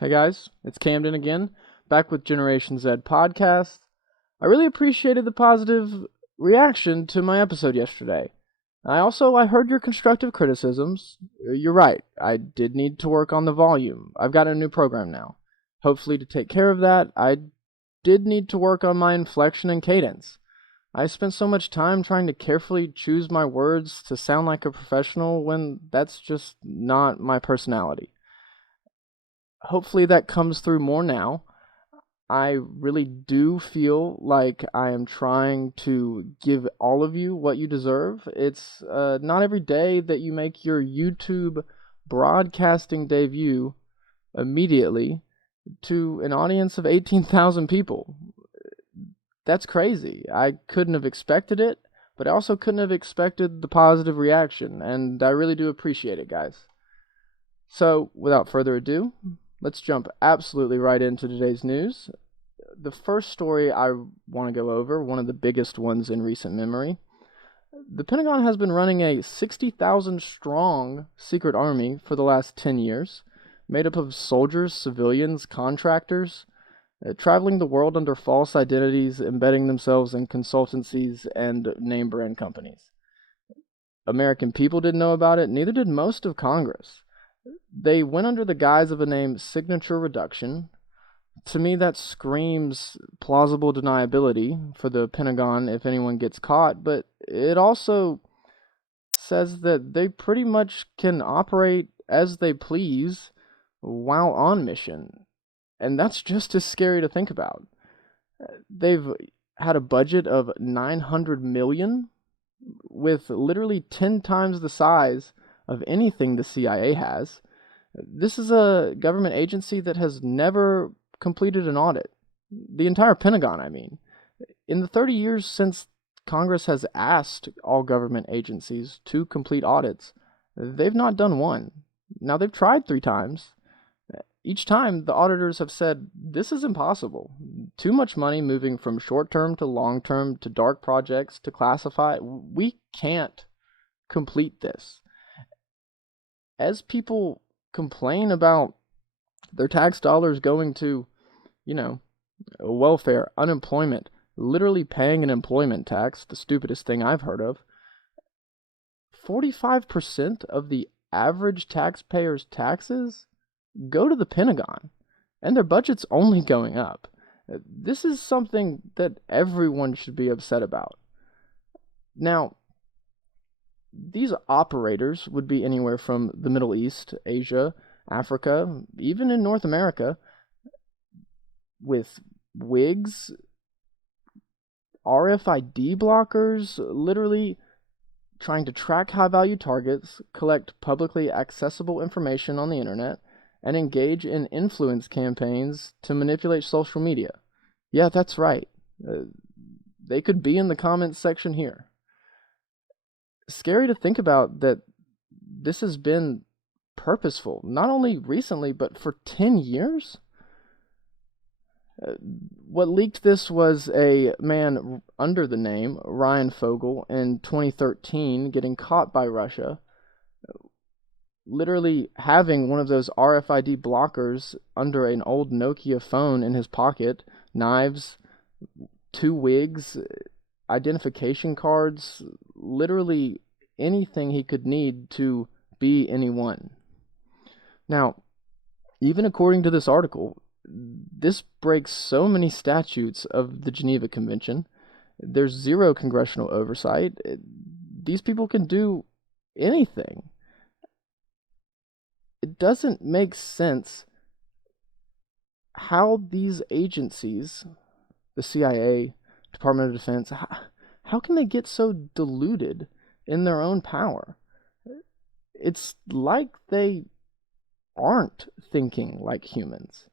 Hey guys, it's Camden again, back with Generation Z podcast. I really appreciated the positive reaction to my episode yesterday. I heard your constructive criticisms. You're right, I did need to work on the volume. I've got a new program now. Hopefully to take care of that, I did need to work on my inflection and cadence. I spent so much time trying to carefully choose my words to sound like a professional when that's just not my personality. Hopefully that comes through more now. I really do feel like I am trying to give all of you what you deserve. It's not every day that you make your YouTube broadcasting debut immediately to an audience of 18,000 people. That's crazy. I couldn't have expected it, but I also couldn't have expected the positive reaction, and I really do appreciate it, guys. So, without further ado, let's jump absolutely right into today's news. The first story I want to go over, one of the biggest ones in recent memory. The Pentagon has been running a 60,000 strong secret army for the last 10 years, made up of soldiers, civilians, contractors, traveling the world under false identities, embedding themselves in consultancies and name brand companies. American people didn't know about it, neither did most of Congress. They went under the guise of a name signature reduction. To me, that screams plausible deniability for the Pentagon if anyone gets caught, but it also says that they pretty much can operate as they please while on mission. And that's just as scary to think about. They've had a budget of $900 million, with literally 10 times the size of anything the CIA has. This is a government agency that has never completed an audit. The entire Pentagon, I mean. In the 30 years since Congress has asked all government agencies to complete audits, they've not done one. Now, they've tried 3 times. Each time, the auditors have said, this is impossible. Too much money moving from short-term to long-term to dark projects to classified. We can't complete this. As people complain about their tax dollars going to, welfare, unemployment, literally paying an employment tax, the stupidest thing I've heard of, 45% of the average taxpayer's taxes go to the Pentagon, and their budget's only going up. This is something that everyone should be upset about. Now, these operators would be anywhere from the Middle East, Asia, Africa, even in North America, with wigs, RFID blockers, literally trying to track high-value targets, collect publicly accessible information on the internet, and engage in influence campaigns to manipulate social media. Yeah, that's right. They could be in the comments section here. Scary to think about that this has been purposeful, not only recently, but for 10 years? What leaked this was a man under the name Ryan Fogel in 2013 getting caught by Russia, literally having one of those RFID blockers under an old Nokia phone in his pocket, knives, 2 wigs, identification cards, literally anything he could need to be anyone. Now, even according to this article, this breaks so many statutes of the Geneva Convention. There's zero congressional oversight. These people can do anything. It doesn't make sense how these agencies, the CIA, Department of Defense, how can they get so deluded in their own power? It's like they aren't thinking like humans.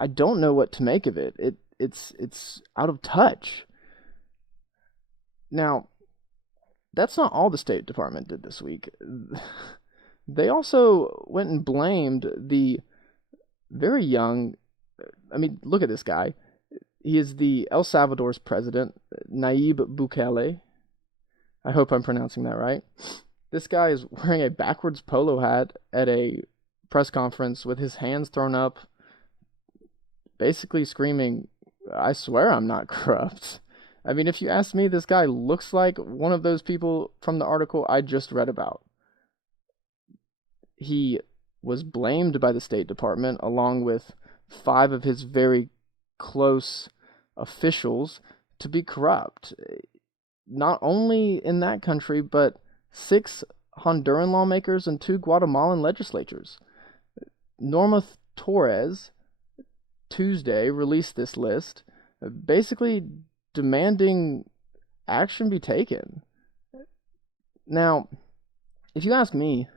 I don't know what to make of it. It's out of touch. Now, that's not all the State Department did this week. They also went and blamed the very young, look at this guy. He is the El Salvador's president, Nayib Bukele. I hope I'm pronouncing that right. This guy is wearing a backwards polo hat at a press conference with his hands thrown up, basically screaming, "I swear I'm not corrupt." I mean, if you ask me, this guy looks like one of those people from the article I just read about. He was blamed by the State Department, along with 5 of his very close officials, to be corrupt. Not only in that country, but 6 Honduran lawmakers and 2 Guatemalan legislatures. Norma Torres Tuesday released this list, basically demanding action be taken. Now, if you ask me,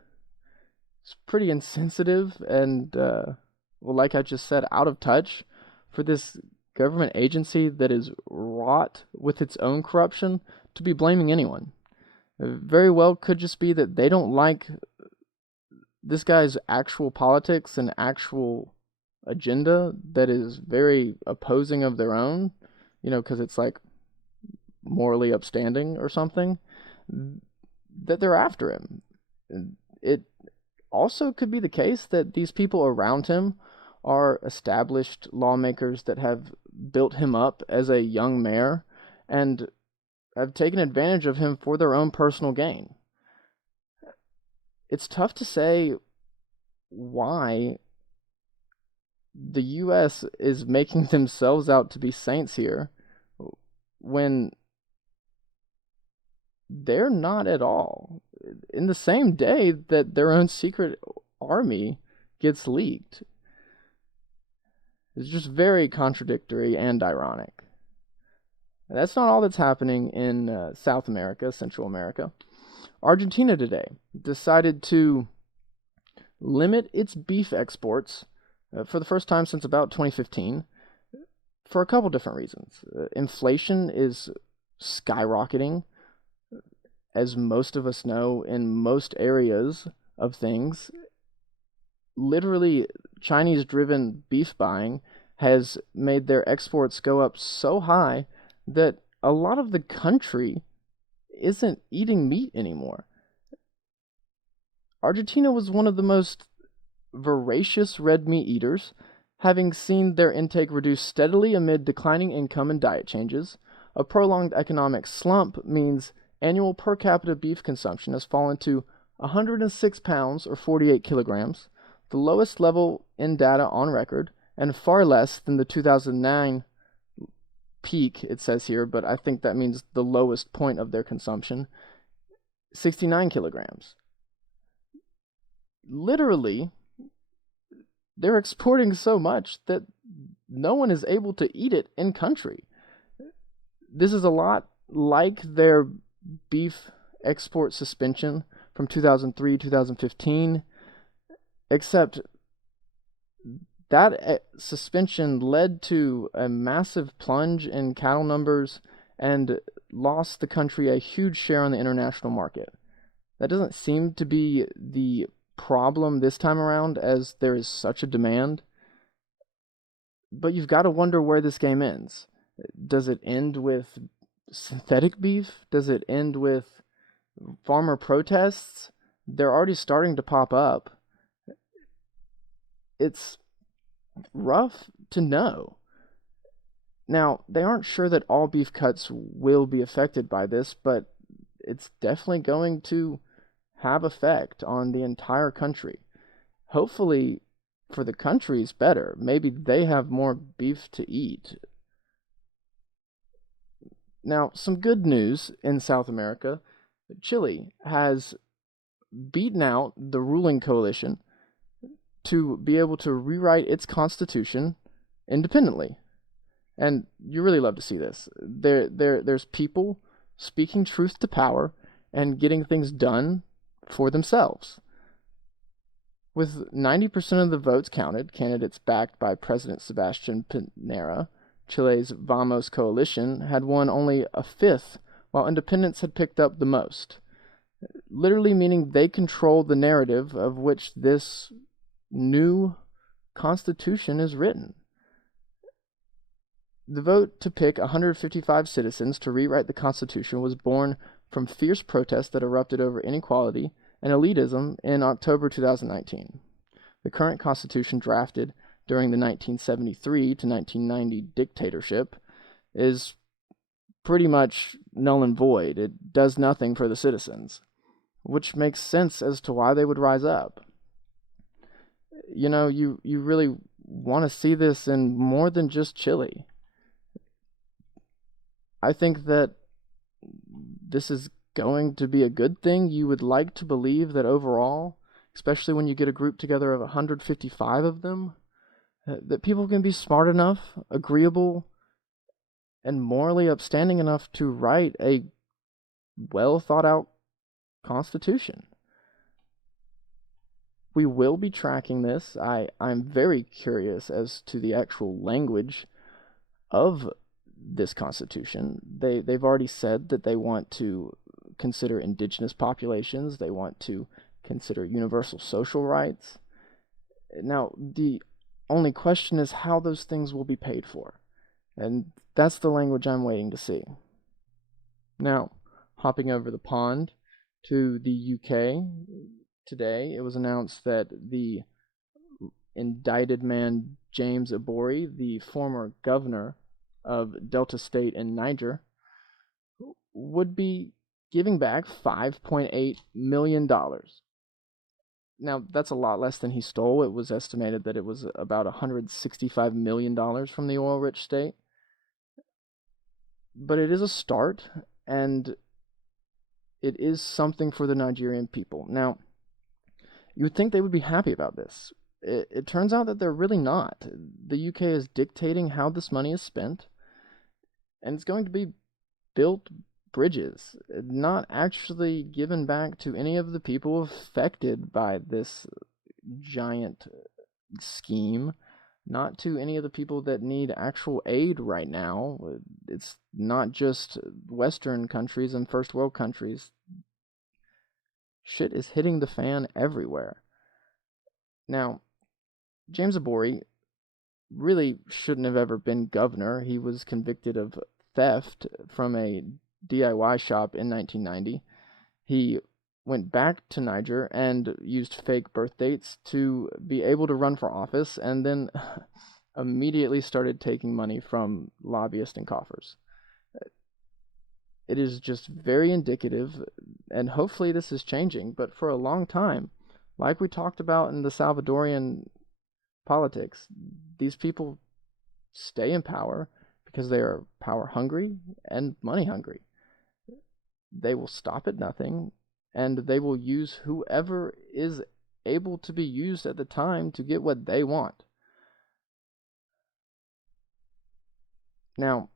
it's pretty insensitive and, well, like I just said, out of touch for this government agency that is wrought with its own corruption to be blaming anyone. Very well could just be that they don't like this guy's actual politics and actual agenda that is very opposing of their own, because it's like morally upstanding or something, that they're after him. It also could be the case that these people around him are established lawmakers that have built him up as a young mayor and have taken advantage of him for their own personal gain. It's tough to say why the U.S. is making themselves out to be saints here when they're not at all. In the same day that their own secret army gets leaked. It's just very contradictory and ironic. That's not all that's happening in South America, Central America. Argentina today decided to limit its beef exports for the first time since about 2015 for a couple different reasons. Inflation is skyrocketing, as most of us know, in most areas of things. Literally, Chinese-driven beef buying has made their exports go up so high that a lot of the country isn't eating meat anymore. Argentina was one of the most voracious red meat eaters, having seen their intake reduce steadily amid declining income and diet changes. A prolonged economic slump means annual per capita beef consumption has fallen to 106 pounds or 48 kilograms, the lowest level in data on record, and far less than the 2009 peak, it says here, but I think that means the lowest point of their consumption, 69 kilograms. Literally, they're exporting so much that no one is able to eat it in country. This is a lot like their beef export suspension from 2003-2015, except that suspension led to a massive plunge in cattle numbers and lost the country a huge share on the international market. That doesn't seem to be the problem this time around, as there is such a demand. But you've got to wonder where this game ends. Does it end with synthetic beef? Does it end with farmer protests? They're already starting to pop up. It's rough to know. Now, they aren't sure that all beef cuts will be affected by this, but it's definitely going to have effect on the entire country. Hopefully, for the country's better. Maybe they have more beef to eat. Now, some good news in South America. Chile has beaten out the ruling coalition to be able to rewrite its constitution independently. And you really love to see this. There's people speaking truth to power and getting things done for themselves. With 90% of the votes counted, candidates backed by President Sebastián Piñera, Chile's Vamos coalition had won only a fifth, while independents had picked up the most. Literally meaning they control the narrative of which this new constitution is written. The vote to pick 155 citizens to rewrite the Constitution was born from fierce protests that erupted over inequality and elitism in October 2019. The current constitution, drafted during the 1973 to 1990 dictatorship, is pretty much null and void. It does nothing for the citizens, which makes sense as to why they would rise up. You know, you really want to see this in more than just Chile. I think that this is going to be a good thing. You would like to believe that overall, especially when you get a group together of 155 of them, that people can be smart enough, agreeable, and morally upstanding enough to write a well thought out constitution. We will be tracking this. I'm very curious as to the actual language of this constitution. They've already said that they want to consider indigenous populations. They want to consider universal social rights. Now, the only question is how those things will be paid for. And that's the language I'm waiting to see. Now, hopping over the pond to the UK, today it was announced that the indicted man James Abori, the former governor of Delta State in Niger, would be giving back $5.8 million. Now, that's a lot less than he stole. It was estimated that it was about $165 million from the oil-rich state. But it is a start, and it is something for the Nigerian people. Now, you would think they would be happy about this. It turns out that they're really not. The UK is dictating how this money is spent, and it's going to be built bridges, not actually given back to any of the people affected by this giant scheme, not to any of the people that need actual aid right now. It's not just Western countries and first world countries. Shit is hitting the fan everywhere. Now, James Abori really shouldn't have ever been governor. He was convicted of theft from a DIY shop in 1990. He went back to Niger and used fake birth dates to be able to run for office, and then immediately started taking money from lobbyists and coffers. It is just very indicative, and hopefully this is changing, but for a long time, like we talked about in the Salvadorian politics, these people stay in power because they are power hungry and money hungry. They will stop at nothing, and they will use whoever is able to be used at the time to get what they want. Now,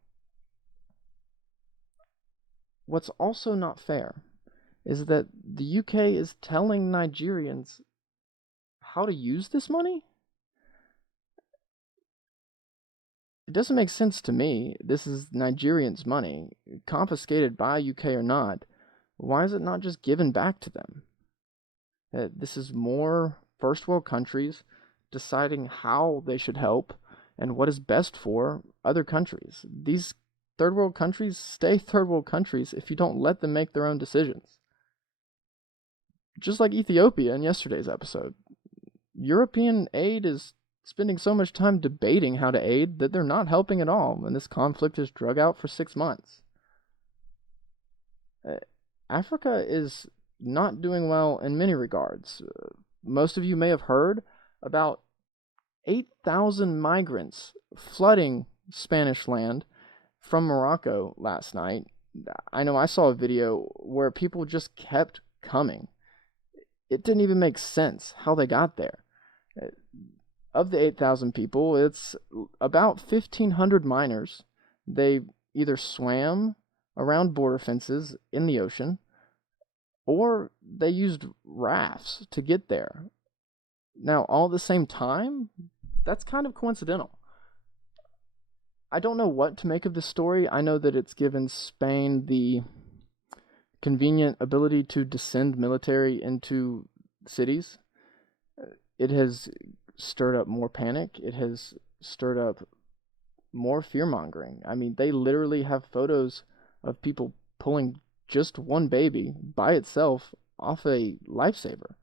what's also not fair is that the UK is telling Nigerians how to use this money? It doesn't make sense to me. This is Nigerians' money, confiscated by UK or not. Why is it not just given back to them? This is more first world countries deciding how they should help and what is best for other countries. These third world countries stay third world countries if you don't let them make their own decisions. Just like Ethiopia in yesterday's episode. European aid is spending so much time debating how to aid that they're not helping at all, and this conflict is drug out for 6 months. Africa is not doing well in many regards. Most of you may have heard about 8,000 migrants flooding Spanish land from Morocco last night. I know I saw a video where people just kept coming. It didn't even make sense how they got there. Of the 8,000 people, it's about 1,500 miners. They either swam around border fences in the ocean, or they used rafts to get there. Now, all at the same time, that's kind of coincidental. I don't know what to make of this story. I know that it's given Spain the convenient ability to descend military into cities. It has stirred up more panic. It has stirred up more fear-mongering. I mean, they literally have photos of people pulling just one baby by itself off a lifesaver.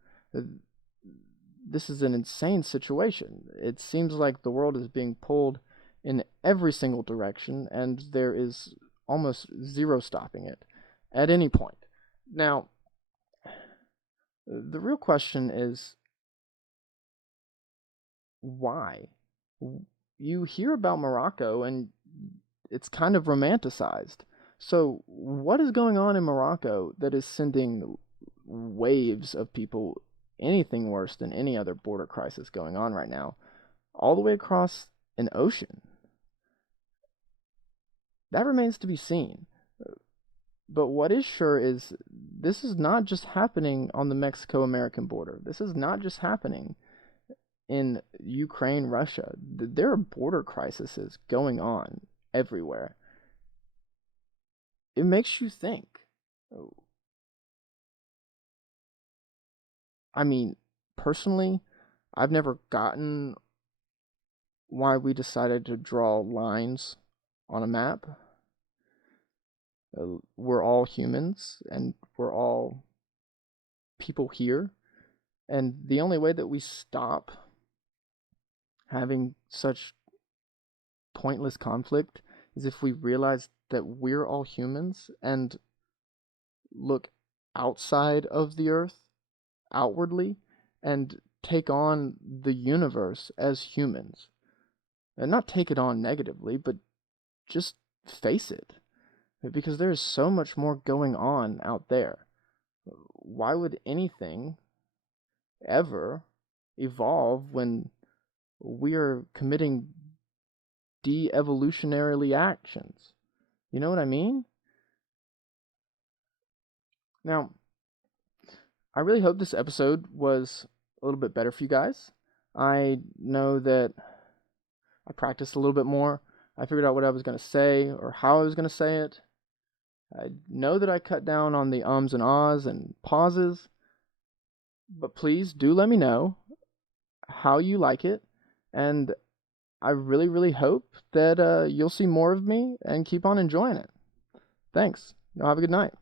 this is an insane situation. It seems like the world is being pulled in every single direction, and there is almost zero stopping it at any point. Now, the real question is, why? You hear about Morocco, and it's kind of romanticized. So, what is going on in Morocco that is sending waves of people, anything worse than any other border crisis going on right now, all the way across an ocean? That remains to be seen. But what is sure is this is not just happening on the Mexico-American border. This is not just happening in Ukraine, Russia. There are border crises going on everywhere. It makes you think. I mean, personally, I've never gotten why we decided to draw lines on a map. We're all humans, and we're all people here. And the only way that we stop having such pointless conflict is if we realize that we're all humans and look outside of the earth, outwardly, and take on the universe as humans. And not take it on negatively, but just face it. Because there's so much more going on out there. Why would anything ever evolve when we are committing de-evolutionarily actions? You know what I mean? Now, I really hope this episode was a little bit better for you guys. I know that I practiced a little bit more. I figured out what I was going to say or how I was going to say it. I know that I cut down on the ums and ahs and pauses, but please do let me know how you like it, and I really, really hope that you'll see more of me and keep on enjoying it. Thanks. Y'all have a good night.